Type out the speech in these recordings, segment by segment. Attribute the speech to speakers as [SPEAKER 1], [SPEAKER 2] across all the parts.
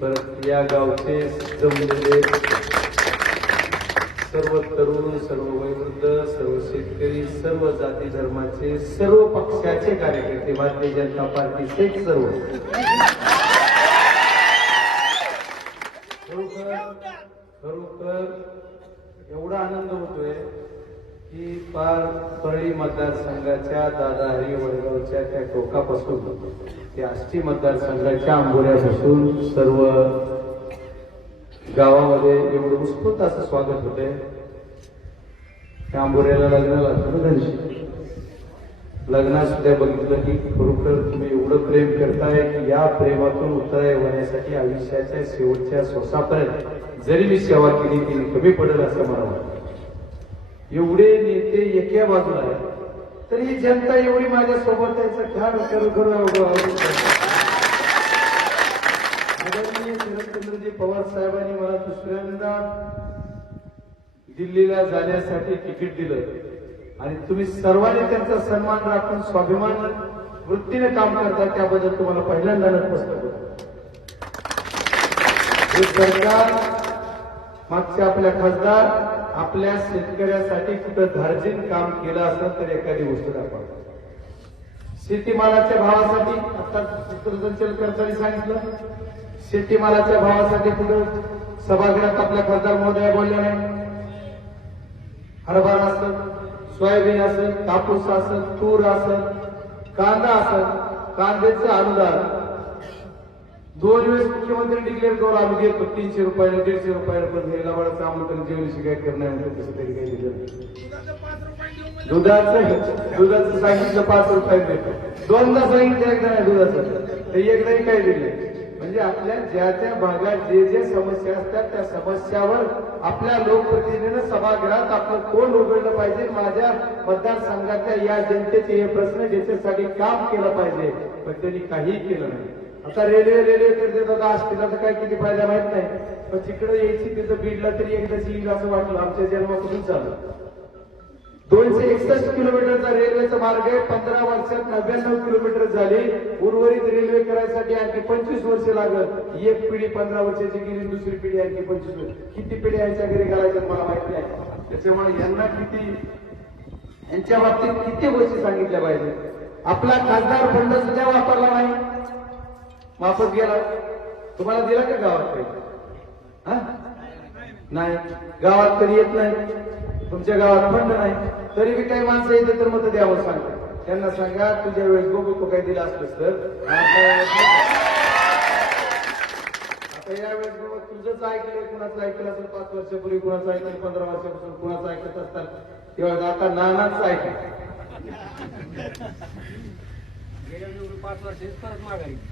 [SPEAKER 1] परत या गावचे जमलेले सर्व तरुण सर्व वयवृद्ध सर्व शेतकरी सर्व जाती धर्माचे सर्व पक्षाचे कार्यकर्ते भारतीय जनता पार्टीचे सर्व. खरोखर खरोखर एवढा आनंद होतोय. की पार परळी मतदारसंघाच्या दादाहरी वडगावच्या त्या टोकापासून. ते आष्टी मतदारसंघाच्या आंबोऱ्यापासून सर्व गावामध्ये एवढं उत्स्फूर्त असं स्वागत होते त्या आंबोऱ्याला लग्नाला आलतो लग्नात सुद्धा बघितलं की खरोखर तुम्ही एवढं प्रेम करताय की या प्रेमातून उतराय होण्यासाठी आयुष्याच्या शेवटच्या श्वासापर्यंत जरी मी सेवा केली ती कमी पडेल असं मला वाटतं. एवढे नेते एका बाजूला आहेत. तर ही जनता एवढी माझ्या सोबत याचं खाण करू आदरणीय शरदचंद्रजी पवार साहेबांनी मला दुसऱ्यांदा दिल्लीला जाण्यासाठी तिकीट दिलं. आणि तुम्ही सर्वांनी त्यांचा सन्मान राखून स्वाभिमान वृत्तीने काम करता त्याबद्दल तुम्हाला पहिल्यांदा नतमस्तक हे सरकार मागच्या आपल्या खासदार आपल्या शेतकऱ्यासाठी कुठं धार्जिन काम केलं असेल तर एखादी गोष्ट दाखवा. शेतीमालाच्या भावासाठी आता सूत्रसंचल करताना सांगितलं. शेतीमालाच्या भावासाठी कुठं सभागृहात आपल्या खासदार महोदया बोलल्या नाही. हरभरा असेल सोयाबीन असेल कापूस असेल तूर असेल कांदा असेल कांद्याचं अनुदान दोन वेळेस मुख्यमंत्री डिक्लेअर करू आम्ही देतो. तीनशे रुपयाला दीडशे रुपयाला पण हे लवाडाचं आमंत्रण जेवण शिकाय करण्यामध्ये कसं तरी काही दिलं दुधाचं दुधाचं सांगितलं पाच रुपये देतो. दोनदा सांगितलं एकदा नाही दुधाचं. ते एकदाही काय दिलं म्हणजे आपल्या ज्या त्या भागात जे जे समस्या असतात त्या समस्यावर आपल्या लोकप्रतिनिधीनं सभागृहात आपलं कोण उघडलं पाहिजे. माझ्या मतदारसंघातल्या या जनतेचे हे प्रश्न ज्याच्यासाठी काम केलं पाहिजे पण त्यांनी काहीही केलं नाही. आता रेल्वे रेल्वे करते आता आष्टीला तर काय किती फायदा माहीत नाही. पण तिकडे यायची तिथं बीडला तरी एकदाच येईल असं वाटलं. आमच्या जन्मापासून चालू. दोनशे एकसष्ट किलोमीटरचा रेल्वेचा मार्ग आहे. पंधरा वर्षात नव्याण्णव किलोमीटर झाली. उर्वरित रेल्वे करायसाठी आणखी पंचवीस वर्ष लागत एक पिढी पंधरा वर्षाची गेली दुसरी पिढी आणखी पंचवीस वर्ष. किती पिढी यांच्या घरी घालायचं मला माहिती नाही. त्याच्यामुळे यांना किती यांच्या बाबतीत किती गोष्टी सांगितल्या पाहिजे आपला खासदार फंड सुद्धा वापरला नाही. वापस गेला. तुम्हाला दिला का गावात काही हा? नाही. गावात तरी येत नाही? तुमच्या गावात फंड नाही. तरी बी काही माणसं येते तर मत द्यावं सांगतो त्यांना सांगा तुझ्या वेळेस बघू तो काही दिला असतोस तर. आता यावेळेस बाबा तुझंच ऐकलंय कुणाचं ऐकलं असेल पाच वर्षापूर्वी कुणाचं ऐकलं पंधरा वर्षापासून कुणाचं ऐकत असतात तेव्हा आता नानाच ऐकलं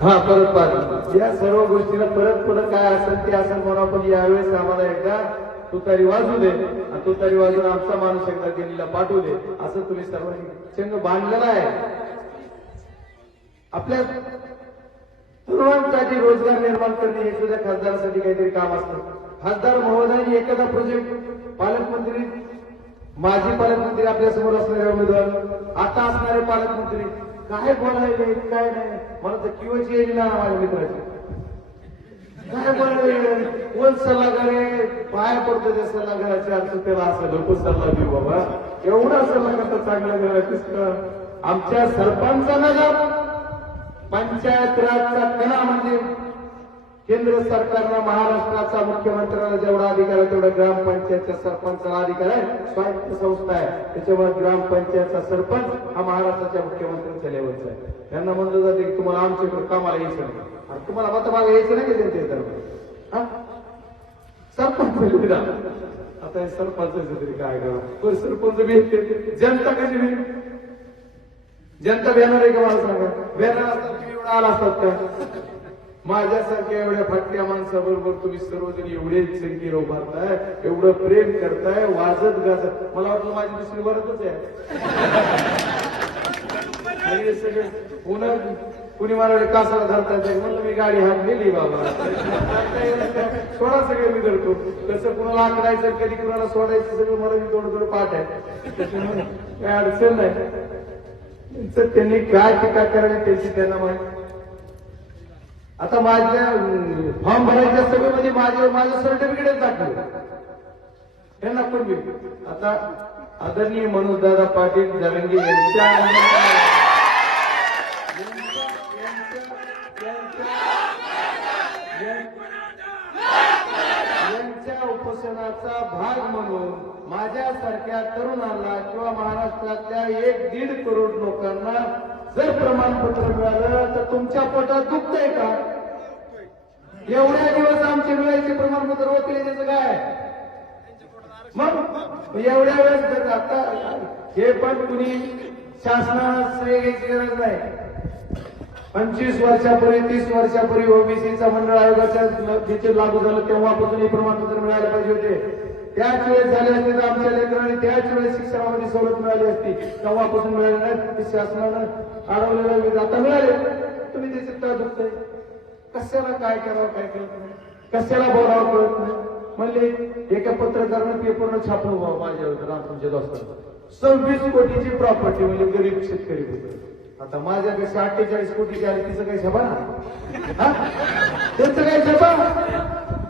[SPEAKER 1] हा परत पाच या सर्व गोष्टीला परत पुढे काय असेल ते असेल म्हणून आपण यावेळेस आम्हाला एकदा तुतारी वाजू दे आणि तुतारी वाजून आमचा माणूस एकदा दिल्लीला पाठवू दे. असं तुम्ही सर्वांनी चंग बांधलेला आहे. आपल्या तरुणांसाठी रोजगार निर्माण करणे हे सुद्धा खासदारासाठी काहीतरी काम असतं. खासदार महोदयांनी एखादा प्रोजेक्ट पालकमंत्री माजी पालकमंत्री आपल्यासमोर असणारे उमेदवार आता असणारे पालकमंत्री काय बोलायले काय नाही. मला तर किंवाची येईल ना माझ्या मित्राची. काय बोलायला कोण सल्लागार आहे? पाय पडतो त्या सल्लागाराच्या अर्थ त्याला असं लोक सल्ला देऊ बाबा. एवढा सल्ला करता चांगला घरा आमच्या सरपंचांना जा. पंचायत राजचा कणा म्हणजे केंद्र सरकारनं महाराष्ट्राचा मुख्यमंत्र्याला जेवढा अधिकार आहे तेवढा ग्रामपंचायतच्या सरपंचाला अधिकार आहे. स्वायत्त संस्था आहे. त्याच्यामुळे ग्रामपंचायतचा सरपंच हा महाराष्ट्राच्या मुख्यमंत्र्यांच्या लेवलचा आहे. त्यांना म्हणलं जाते की तुम्हाला आमच्याकडे कामाला यायचं नाही. आणि तुम्हाला मत यायचं नाही का जनते तर सरपंच आता हे सरपंचाचं तरी काय करा? सरपंच बी जनता कशी बी? जनता भेणार आहे का मला सांगा? भेणार असतात तुम्ही एवढा आला असतात का? माझ्यासारख्या एवढ्या फटक्या माणसाबरोबर तुम्ही सर्वजण एवढे संख्येने उभारताय एवढं प्रेम करताय वाजत गाजत. मला वाटलं माझी दुसरी वरतच आहे. हे सगळे पुन्हा कुणी मला कासाला धरताय म्हणलं मी गाडी हात नेली बाबा. सोडा सगळे मी करतो तसं कुणाला आकडायचं कधी कुणाला सोडायचं सगळं मला मी थोडं थोडं पाठ आहे. त्याच्यामुळे काय अडचण नाही. त्यांनी काय टीका करायला त्याची त्यांना माहिती. आता माझ्या फॉर्म भरायची म्हणजे माझे माझं सर्टिफिकेटच दाखवलं त्यांना पूर्वी आता आदरणीय मनोजदादा पाटील जरंगे यांच्या यांच्या- उपोषणाचा भाग म्हणून माझ्यासारख्या तरुणांना किंवा महाराष्ट्रातल्या एक दीड करोड लोकांना जर प्रमाणपत्र मिळालं तर तुमच्या पोटात दुखतंय का? एवढ्या दिवस आमचे मिळायचे प्रमाणपत्र होते त्याचं काय? मग एवढ्या वेळेस आता हे पण कुणी शासनाला श्रेय घ्यायची गरज नाही. पंचवीस वर्षापूर्वी तीस वर्षापूर्वी ओबीसीचा मंडळ आयोगाच्या जिथे लागू झालं तेव्हापासून हे प्रमाणपत्र मिळायला पाहिजे होते. त्याच वेळेस झाले असते तर आमच्या लेकरांनी त्याच वेळेस शिक्षणामध्ये सवलत मिळाली असती. तेव्हापासून मिळाली नाही शासनानं अडवलेलं आता मिळाले. तुम्ही त्याचे का दुखतंय. कशाला काय करावं काय कळत नाही कशाला बोलावं कळत नाही. म्हणले एका पत्रकारानं पूर्ण छापलं व्हावं माझ्या तुमच्या दोस्तांना सव्वीस कोटीची प्रॉपर्टी म्हणजे गरीब शेतकरी होते. आता माझ्यापेक्षा अठ्ठेचाळीस कोटीची आली तिचं काही छपा ना त्याचं त्यांचं काही छपा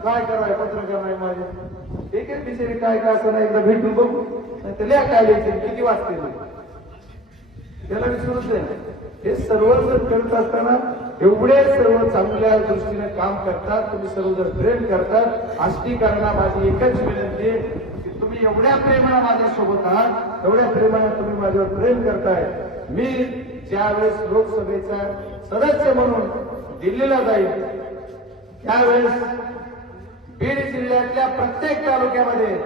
[SPEAKER 1] काय कराय पत्रकार नाही माझे. एक एक बिचारी काय काय असं नाही? एकदा भेटून बघू. नाही तर लिहा काय लिहायचे किती वाचते त्याला विसरूच नाही हे सर्व जर करत असताना एवढे सर्व चांगल्या दृष्टीने काम करतात तुम्ही सर्व जर प्रेम करतात आष्टीकरणा माझी एकच विनंती की तुम्ही एवढ्या प्रेमाने माझ्यासोबत आहात एवढ्या प्रेमाने तुम्ही माझ्यावर प्रेम करताय. मी ज्यावेळेस लोकसभेचा सदस्य म्हणून दिल्लीला जाईल त्यावेळेस बीड जिल्ह्यातल्या प्रत्येक तालुक्यामध्ये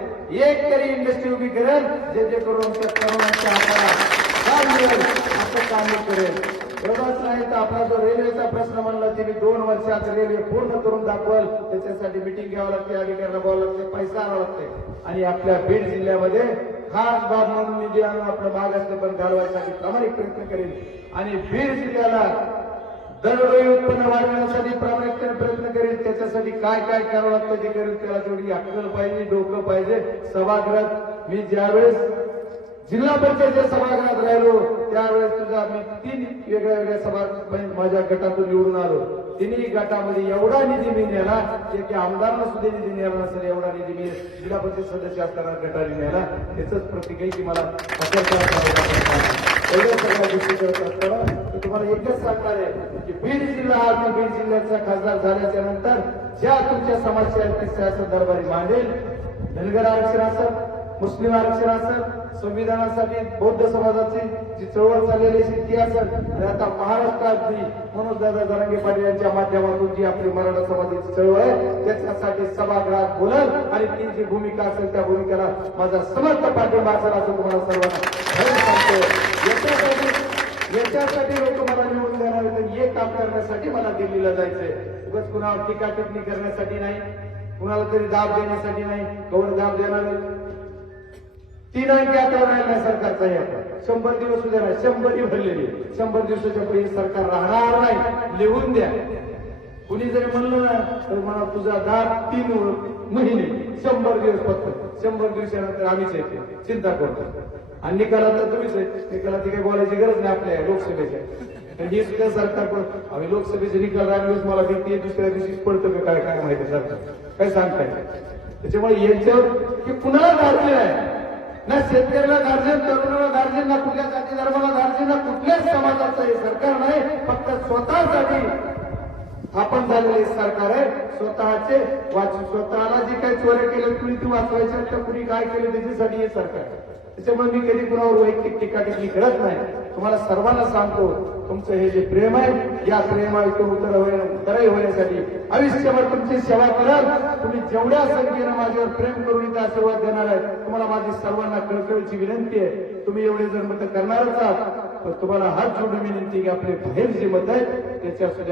[SPEAKER 1] एक तरी इंडस्ट्री उभी करेल जे जे करून त्या तरुणांच्या हाताला असं काम करेल एवढंच नाही तर आपला जो रेल्वेचा प्रश्न म्हणला ते मी दोन वर्षात रेल्वे पूर्ण करून दाखवल त्याच्यासाठी मिटिंग घ्यावं लागते अधिकाऱ्यांना बोलावं लागते पैसा आणावा लागते आणि आपल्या बीड जिल्ह्यामध्ये खास बाब म्हणून मी जे आणून आपलं मागासले पण घालवायसाठी प्रामाणिक प्रयत्न करेल आणि बीड जिल्ह्याला दरडोई उत्पन्न वाढवण्यासाठी प्रामाणिकपणे प्रयत्न करेल त्याच्यासाठी काय काय करावं लागतं ते करेल त्याला तेवढी अक्कल पाहिजे डोकं पाहिजे. सभागृहात मी ज्यावेळेस जिल्हा परिषदेच्या सभागृहात राहिलो त्यावेळेस तुझा मी तीन वेगळ्या वेगळ्या सभा माझ्या गटातून निवडून आलो. तिन्ही गटामध्ये एवढा निधी मी नेला की की आमदारांना सुद्धा निधी नेला नसेल एवढा निधी मी जिल्हा परिषद सदस्य असताना गटाने नेला. त्याच प्रतीक आहे की मला एवढ्या सगळ्या गोष्टी करत असताना तुम्हाला एकच सांगणार आहे की बीड जिल्हा हा मी बीड जिल्ह्याचा खासदार झाल्याच्यानंतर ज्या तुमच्या समस्या आहेत त्या दरबारी मांडेल. धनगर आरक्षण असं मुस्लिम आरक्षण असेल संविधानासाठी बौद्ध समाजाची जी चळवळ चाललेली असेल ती असेल आणि आता महाराष्ट्रातली मनोज दादा जरांगे पाटील यांच्या माध्यमातून जी आपली मराठा समाजाची चळवळ आहे त्याच्यासाठी सभागृहात बोलल आणि ती जी भूमिका असेल त्या भूमिकेला माझा समर्थ पाठिंबा असेल असं तुम्हाला सर्वांना याच्यासाठी लोक मला निवडून देणार आहेत. हे काम करण्यासाठी मला दिल्लीला जायचंय उगाच कुणावर टीका टिप्पणी करण्यासाठी नाही कुणाला तरी दाब देण्यासाठी नाही कवर दाब देणार नाही. तीन अंकी आता राहिला सरकारचा हे शंभर दिवस उद्या नाही शंभरही भरलेली. शंभर दिवसाच्या पहिले सरकार राहणार नाही. लिहून द्या. कुणी जरी म्हणलं ना तर मला तुझा दार तीन महिने शंभर दिवस फक्त शंभर दिवसानंतर आम्हीच येते. चिंता करतो. आणि निकाला तर तुम्हीच आहे. निकाला ती काही बोलायची गरज नाही आपल्या लोकसभेच्या. हे सुद्धा सरकार पण आम्ही लोकसभेचे निकाल राहिलेच मला भीती दुसऱ्या दिवशी पडतं का? काय काय माहिती सरकार? काय सांगताय? त्याच्यामुळे यांच्यावर की कुणाला गार्जन आहे. ना शेतकऱ्याला गार्जन तरुणाला गार्जन ना कुठल्या जाती धर्माला गार्जन ना कुठल्याच समाजाचं हे सरकार नाही फक्त स्वतःसाठी स्थापन झालेले सरकार आहे. स्वतःचे वाचू स्वतःला जे काही चोऱ्या केल्या कुणी ती वाचवायच्या तर कुणी काय केलं त्याच्यासाठी हे सरकार त्याच्यामुळे मी कधी कुणावर वैयक्तिक टीका टिप्पणी करत नाही. तुम्हाला सर्वांना सांगतो तुमचं हे जे प्रेम आहे या प्रेमाचं उतर उतरही होण्यासाठी आयुष्यभर तुमची सेवा कराल. तुम्ही जेवढ्या संख्येनं माझ्यावर प्रेम करून इथं आशीर्वाद देणार आहे तुम्हाला माझी सर्वांना कळकळीची विनंती आहे. तुम्ही एवढे जर मत करणारच आहात तर तुम्हाला हात जोडून विनंती की आपले बाहेर जे मत आहेत त्याच्या सुद्धा